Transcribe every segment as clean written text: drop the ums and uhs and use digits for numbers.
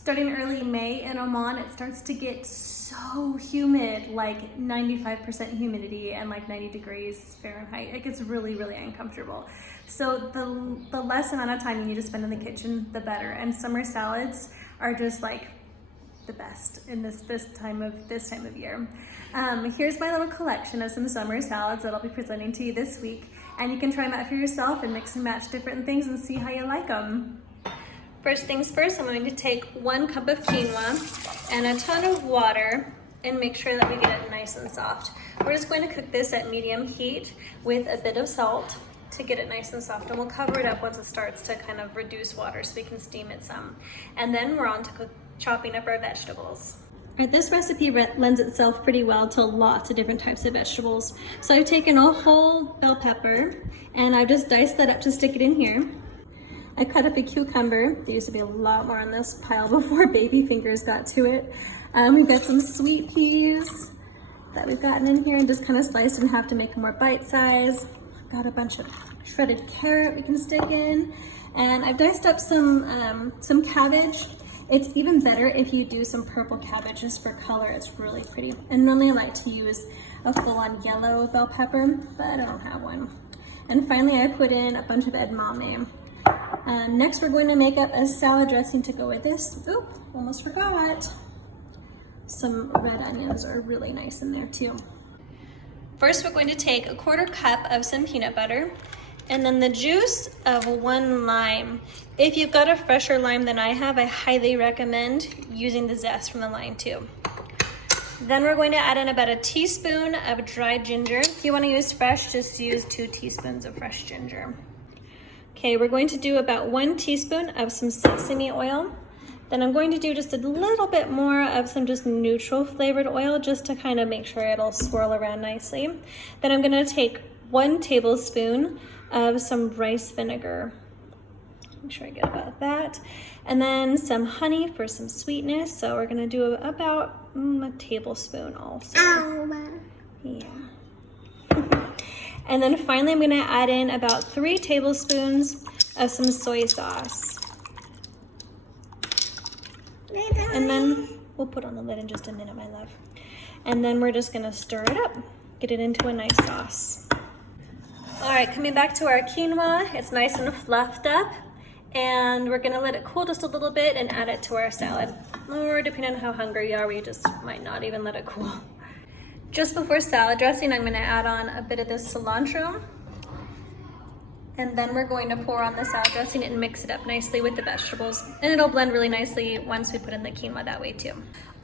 Starting early May in Oman, it starts to get so humid, like 95% humidity and like 90 degrees Fahrenheit. It gets really, really uncomfortable. So the less amount of time you need to spend in the kitchen, the better. And summer salads are just like the best in this time of year. Here's my little collection of some summer salads that I'll be presenting to you this week. And you can try them out for yourself and mix and match different things and see how you like them. First things first, I'm going to take 1 cup of quinoa and a ton of water and make sure that we get it nice and soft. We're just going to cook this at medium heat with a bit of salt to get it nice and soft, and we'll cover it up once it starts to kind of reduce water so we can steam it some. And then we're on to chopping up our vegetables. All right, this recipe lends itself pretty well to lots of different types of vegetables. So I've taken a whole bell pepper and I've just diced that up to stick it in here. I cut up a cucumber. There used to be a lot more on this pile before baby fingers got to it. We've got some sweet peas that we've gotten in here and just kind of sliced in half to make them more bite size. Got a bunch of shredded carrot we can stick in. And I've diced up some cabbage. It's even better if you do some purple cabbage just for color. It's really pretty. And normally I like to use a full-on yellow bell pepper, but I don't have one. And finally I put in a bunch of edamame. Next, we're going to make up a salad dressing to go with this. Oop, almost forgot. Some red onions are really nice in there too. First, we're going to take a 1/4 cup of some peanut butter and then the juice of 1 lime. If you've got a fresher lime than I have, I highly recommend using the zest from the lime too. Then we're going to add in about a teaspoon of dried ginger. If you want to use fresh, just use 2 teaspoons of fresh ginger. Okay, we're going to do about 1 teaspoon of some sesame oil. Then I'm going to do just a little bit more of some just neutral flavored oil just to kind of make sure it'll swirl around nicely. Then I'm going to take 1 tablespoon of some rice vinegar. Make sure I get about that. And then some honey for some sweetness. So we're going to do about a tablespoon also. Yeah. And then finally, I'm gonna add in about 3 tablespoons of some soy sauce. And then we'll put on the lid in just a minute, my love. And then we're just gonna stir it up, get it into a nice sauce. All right, coming back to our quinoa, it's nice and fluffed up. And we're gonna let it cool just a little bit and add it to our salad. Or depending on how hungry you are, we just might not even let it cool. Just before salad dressing, I'm gonna add on a bit of this cilantro. And then we're going to pour on the salad dressing and mix it up nicely with the vegetables. And it'll blend really nicely once we put in the quinoa that way too.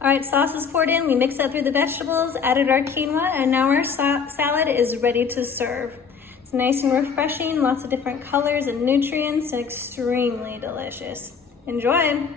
All right, sauce is poured in. We mixed that through the vegetables, added our quinoa, and now our salad is ready to serve. It's nice and refreshing, lots of different colors and nutrients, and extremely delicious. Enjoy.